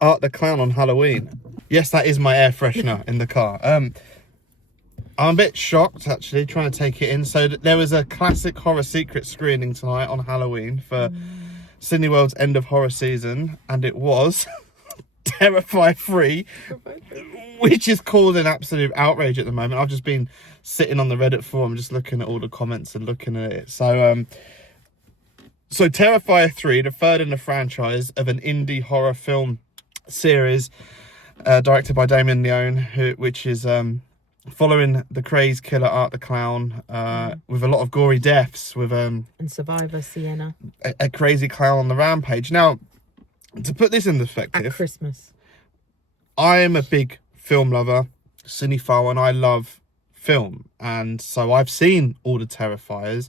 Art the Clown on Halloween. Yes, that is my air freshener in the car. I'm a bit shocked, actually, trying to take it in. So there was a classic horror secret screening tonight on Halloween for Cineworld's end of horror season, and it was Terrifier 3, which is called an absolute outrage at the moment. I've just been sitting on the Reddit forum, just looking at all the comments and looking at it. So Terrifier 3, the third in the franchise of an indie horror film series, directed by Damien Leone, which is following the crazed killer Art the Clown, with a lot of gory deaths, with and survivor Sienna, a crazy clown on the rampage. Now, to put this in perspective, at Christmas, I am a big film lover, cinephile, and I love film, and so I've seen all the Terrifiers.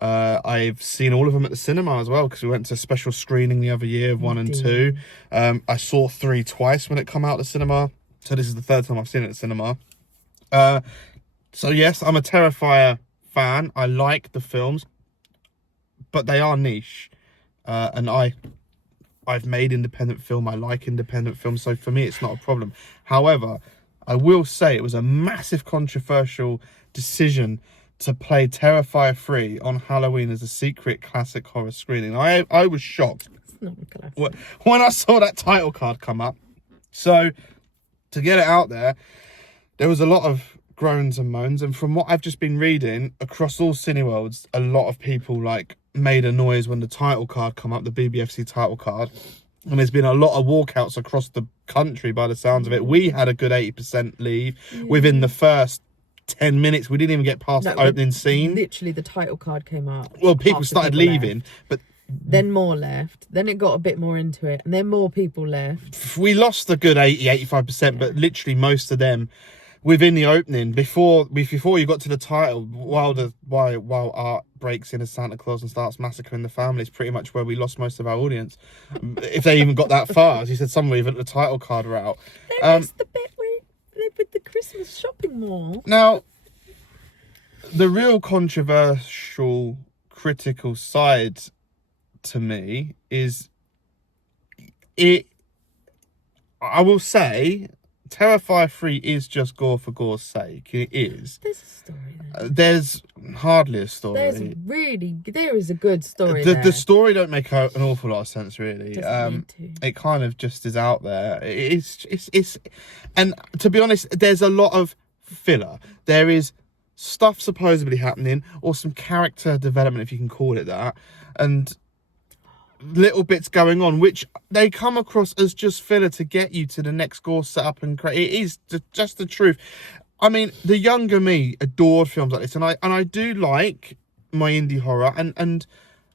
I've seen all of them at the cinema as well, because we went to a special screening the other year of 1 and 2. I saw 3 twice when it come out of the cinema, so this is the third time I've seen it at the cinema. So yes, I'm a Terrifier fan. I like the films, but they are niche, and I've made independent film. I like independent film, so for me it's not a problem. However, I will say it was a massive controversial decision to play Terrifier 3 on Halloween as a secret classic horror screening. I was shocked when I saw that title card come up. So to get it out there was a lot of groans and moans, and from what I've just been reading across all Cineworlds, a lot of people made a noise when the title card come up, the BBFC title card, and there's been a lot of walkouts across the country by the sounds of it. We had a good 80% leave within the first 10 minutes. We didn't even get past the opening scene. Literally, the title card came up. Well, people started leaving, but then more left. Then it got a bit more into it, and then more people left. We lost a good 80-85%, but literally most of them within the opening, before you got to the title, while Art breaks in as Santa Claus and starts massacring the families, pretty much where we lost most of our audience, if they even got that far. As you said, some even the title card route. They missed the bit with the Christmas shopping mall. Now, the real controversial, critical side to me is I will say, Terrifier 3 is just gore for gore's sake. It is. There's a story there. There's hardly a story. There is a good story there. The story don't make an awful lot of sense, really. Doesn't need to. It kind of just is out there. It's and to be honest, there's a lot of filler. There is stuff supposedly happening, or some character development, if you can call it that, and little bits going on, which they come across as just filler to get you to the next gore setup and create. It is just the truth. I mean, the younger me adored films like this, and I do like my indie horror, and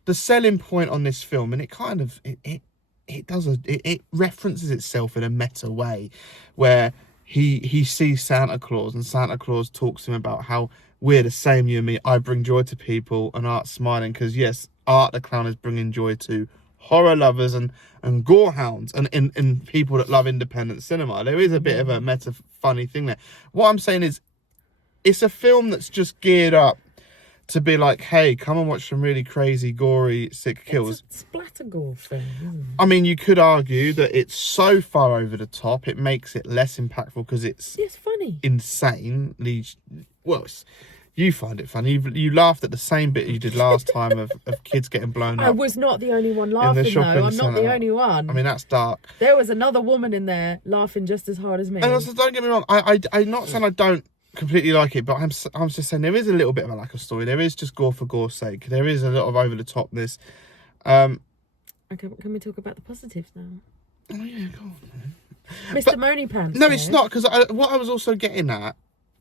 the selling point on this film, and it kind of it references itself in a meta way, where he sees Santa Claus, and Santa Claus talks to him about how we're the same, you and me. I bring joy to people, and Art's smiling because yes, Art the Clown is bringing joy to horror lovers and gore hounds and people that love independent cinema. There is a bit of a meta funny thing there. What I'm saying is, it's a film that's just geared up to be like, hey, come and watch some really crazy, gory, sick kills. It's a splatter gore film. I mean, you could argue that it's so far over the top, it makes it less impactful because it's funny. Insanely, well, you find it funny. You laughed at the same bit you did last time of kids getting blown up. I was not the only one laughing, though. I'm not the only one. I mean, that's dark. There was another woman in there laughing just as hard as me. And also, don't get me wrong, I'm not saying I don't completely like it, but I'm just saying there is a little bit of a lack of story. There is just gore for gore's sake. There is a lot of over the topness. Okay, can we talk about the positives now? Oh yeah, go on, man. Mr. Money Pants. No, it's not, because what I was also getting at,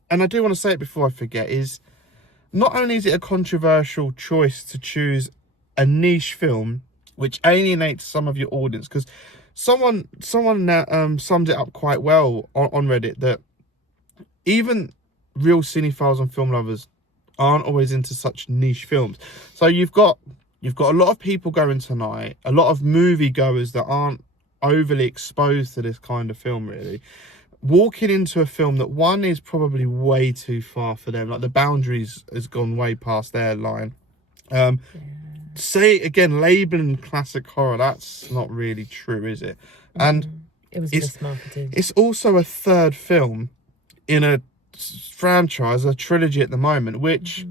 and I do want to say it before I forget, is not only is it a controversial choice to choose a niche film which alienates some of your audience, because someone summed it up quite well on Reddit, that even real cinephiles and film lovers aren't always into such niche films. So you've got a lot of people going tonight, a lot of movie goers that aren't overly exposed to this kind of film, really, walking into a film that, one, is probably way too far for them. Like, the boundaries has gone way past their line. Say again, labelling classic horror, that's not really true, is it? And It was It's mismarketed. it's also a third film in a franchise, a trilogy at the moment, which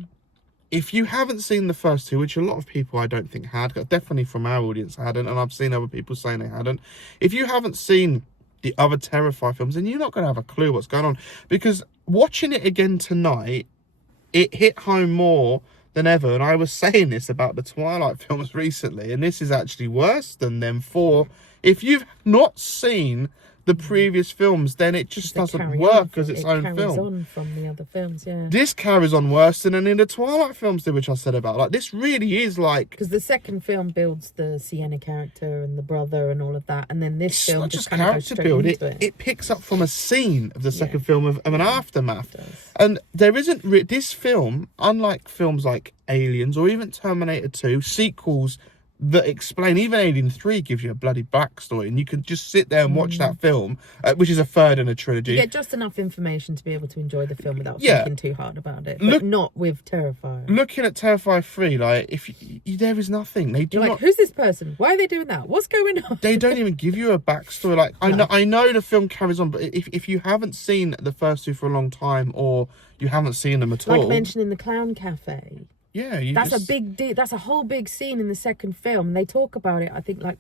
if you haven't seen the first two, which a lot of people I don't think had, definitely from our audience hadn't, and I've seen other people saying they hadn't. If you haven't seen the other Terrifier films, then you're not going to have a clue what's going on, because watching it again tonight, it hit home more than ever. And I was saying this about the Twilight films recently, and this is actually worse than them four. If you've not seen the previous films, then it just doesn't work as its own film. It carries on from the other films, yeah. This carries on worse than any of the Twilight films did, which I said about. Like, this really is like... Because the second film builds the Sienna character and the brother and all of that, and then this film just kind of goes straight into it. It picks up from a scene of the second film of an aftermath. It does. And there isn't... This film, unlike films like Aliens or even Terminator 2, sequels that explain, even Alien 3 gives you a bloody backstory, and you can just sit there and watch that film, which is a third in a trilogy. You get just enough information to be able to enjoy the film without thinking too hard about it. But not with Terrifier. Looking at Terrifier 3, like, if there is nothing. They do You're like, who's this person? Why are they doing that? What's going on? They don't even give you a backstory. Like, I know the film carries on, but if you haven't seen the first two for a long time, or you haven't seen them at all, like mentioning the Clown Cafe. Yeah, that's a big deal. That's a whole big scene in the second film. And they talk about it, I think, like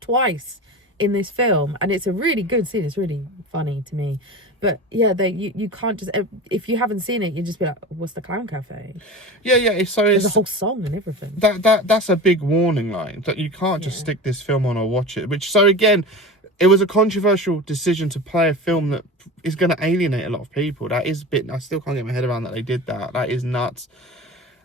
twice in this film, and it's a really good scene. It's really funny to me. But yeah, you can't just, if you haven't seen it, you just be like, what's the Clown Cafe? Yeah. So there's a whole song and everything. That's a big warning line that you can't just stick this film on or watch it. Which, so again, it was a controversial decision to play a film that is going to alienate a lot of people. That is a bit. I still can't get my head around that they did that. That is nuts.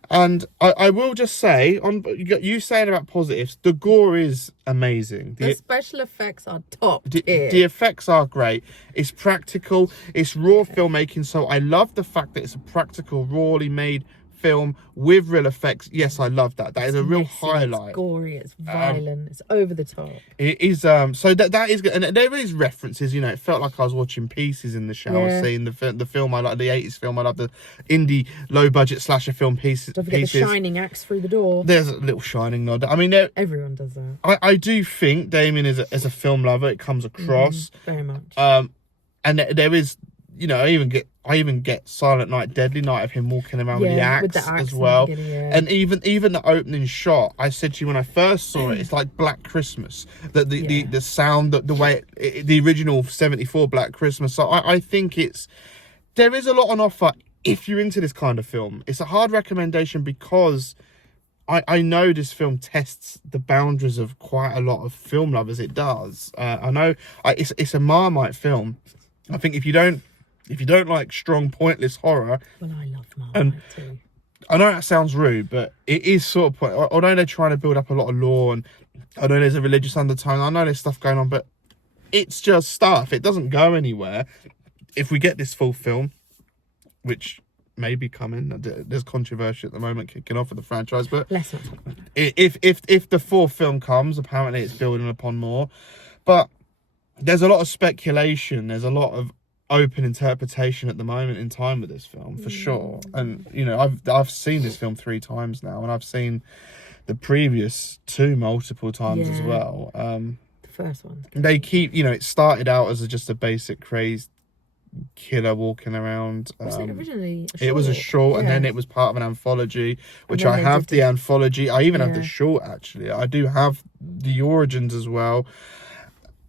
And I will just say, on you saying about positives, the gore is amazing. The special effects are top tier. The effects are great. It's practical. It's raw filmmaking. So I love the fact that it's a practical, rawly made film with real effects. Yes, I love that. That is a real highlight. It's gory, it's violent, it's over the top. It is so that is good. And there is references, you know, it felt like I was watching Pieces in the shower, seeing the film I like, the 80s film I love, the indie low budget slasher film Pieces. Don't forget the shining axe through the door. There's a little shining nod. I mean, everyone does that. I do think Damien is a film lover. It comes across very much. And there is, you know, I even get Silent Night, Deadly Night of him walking around with the axe as well. And even the opening shot, I said to you when I first saw it, it's like Black Christmas. The sound, the way the original 74 Black Christmas. So I think there is a lot on offer if you're into this kind of film. It's a hard recommendation because I know this film tests the boundaries of quite a lot of film lovers. It does. I know it's a Marmite film. I think if you don't like strong, pointless horror... Well, I love Marmite too. I know that sounds rude, but it is sort of... Although they're trying to build up a lot of lore, and I know there's a religious undertone, I know there's stuff going on, but it's just stuff. It doesn't go anywhere. If we get this full film, which may be coming, there's controversy at the moment kicking off with the franchise, but... Let's not talk about it. If the fourth film comes, apparently it's building upon more. But there's a lot of speculation. There's a lot of open interpretation at the moment in time with this film, for sure. And you know, I've seen this film 3 times now, and I've seen the previous 2 multiple times as well. The first one. They keep, you know, it started out as just a basic crazed killer walking around. Was it originally a short? It was a short, and then it was part of an anthology, which I have the anthology. I even have the short, actually. I do have the origins as well.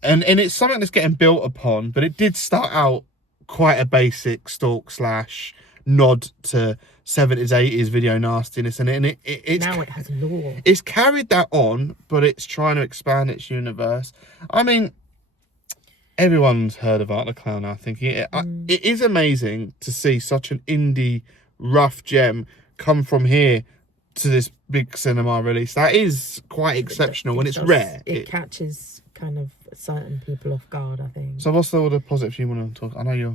And it's something that's getting built upon, but it did start out quite a basic stalk / nod to 70s, 80s video nastiness, and it's now it has lore. It's carried that on, but it's trying to expand its universe. I mean, everyone's heard of Art the Clown, I think. It is amazing to see such an indie, rough gem come from here to this big cinema release. That is quite exceptional, and it's rare. It catches kind of certain people off guard, I think. So what's all the positives you want to talk? I know you're...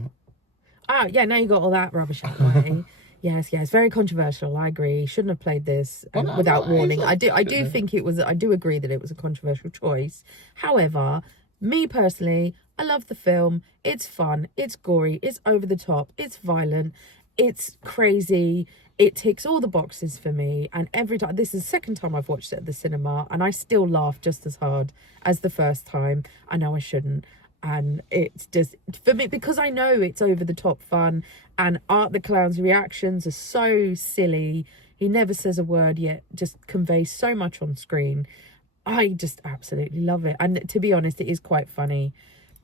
Oh, yeah, now you got all that rubbish out of the way. Yes, very controversial. I agree. Shouldn't have played this without warning. I do think it was... I do agree that it was a controversial choice. However, me personally, I love the film. It's fun. It's gory. It's over the top. It's violent. It's crazy. It ticks all the boxes for me, and every time, this is the second time I've watched it at the cinema, and I still laugh just as hard as the first time. I know I shouldn't. And it's just, for me, because I know it's over the top fun, and Art the Clown's reactions are so silly. He never says a word, yet just conveys so much on screen. I just absolutely love it. And to be honest, it is quite funny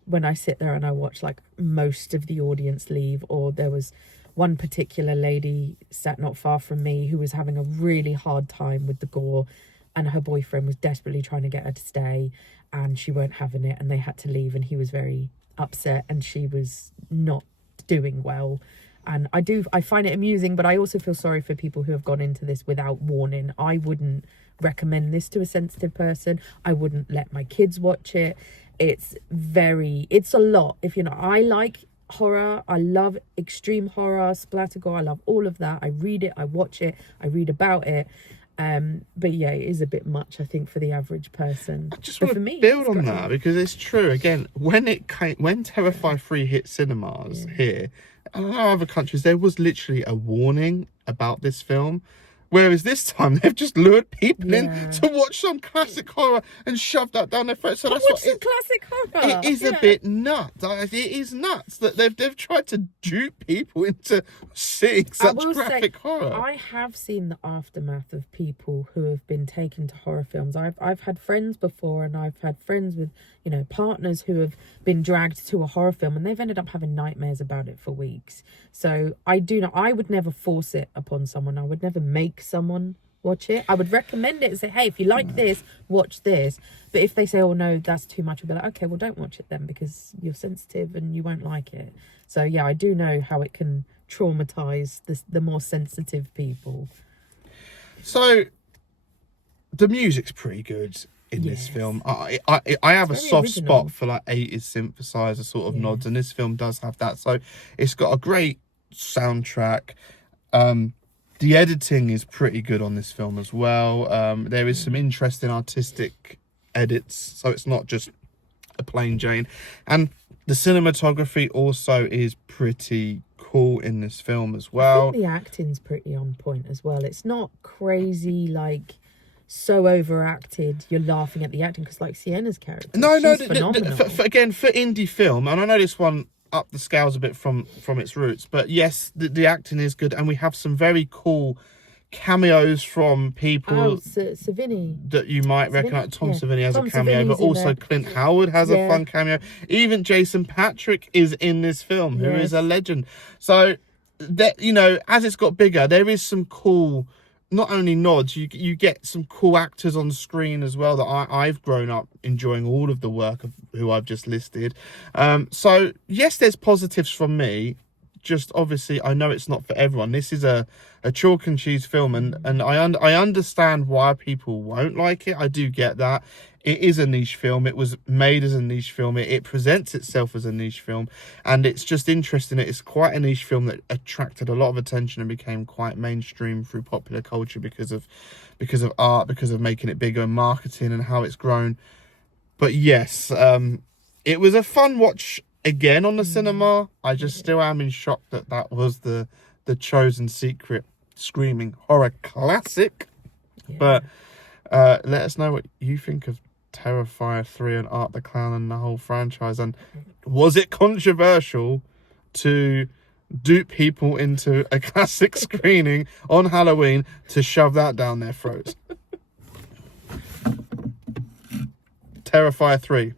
when I sit there and I watch like most of the audience leave. Or there was one particular lady sat not far from me who was having a really hard time with the gore, and her boyfriend was desperately trying to get her to stay, and she weren't having it, and they had to leave, and he was very upset, and she was not doing well. And I find it amusing, but I also feel sorry for people who have gone into this without warning. I wouldn't recommend this to a sensitive person. I wouldn't let my kids watch it. It's a lot. If you know, I like horror. I love extreme horror, splatter gore. I love all of that. I read it, I watch it, I read about it. But yeah, it is a bit much, I think, for the average person. I just but want to build on that, because it's true. Again, when Terrifier 3 hit cinemas here, and in other countries, there was literally a warning about this film. Whereas this time, they've just lured people in to watch some classic horror and shoved that down their throat. So that's watch some classic horror. It is a bit nuts. It is nuts that they've tried to dupe people into seeing such graphic horror. I have seen the aftermath of people who have been taken to horror films. I've had friends before, and I've had friends with, you know, partners who have been dragged to a horror film, and they've ended up having nightmares about it for weeks. So I would never force it upon someone. I would never make someone watch it. I would recommend it and say, hey, if you like this, watch this. But if they say, oh no, that's too much, I'll be like, okay, well, don't watch it then, because you're sensitive and you won't like it. So yeah, I do know how it can traumatize the more sensitive people. So the music's pretty good in this film. I have a soft spot for like 80s synthesizer sort of nods, and this film does have that. So it's got a great soundtrack. The editing is pretty good on this film as well. There is some interesting artistic edits, so it's not just a plain Jane. And the cinematography also is pretty cool in this film as well. I think the acting's pretty on point as well. It's not crazy, like so overacted you're laughing at the acting, because like Sienna's character, she's phenomenal. Again, for indie film, and I know this one up the scales a bit from its roots, but yes, the acting is good, and we have some very cool cameos from people Savini that you might recognise. Tom Savini has a cameo, but also Clint Howard has a fun cameo. Even Jason Patric is in this film, who is a legend. So that, you know, as it's got bigger, there is some cool, not only nods, you get some cool actors on screen as well that I've grown up enjoying all of the work of who I've just listed. So yes, there's positives from me. Just obviously, I know it's not for everyone. This is a chalk and cheese film, and I understand why people won't like it. I do get that. It is a niche film. It was made as a niche film. It presents itself as a niche film, and it's just interesting. It's quite a niche film that attracted a lot of attention and became quite mainstream through popular culture because of art, because of making it bigger and marketing and how it's grown. But yes, it was a fun watch again on the cinema. I just still am in shock that was the chosen secret screaming horror classic. But let us know what you think of Terrifier 3 and Art the Clown and the whole franchise, and was it controversial to dupe people into a classic screening on Halloween to shove that down their throats? Terrifier 3.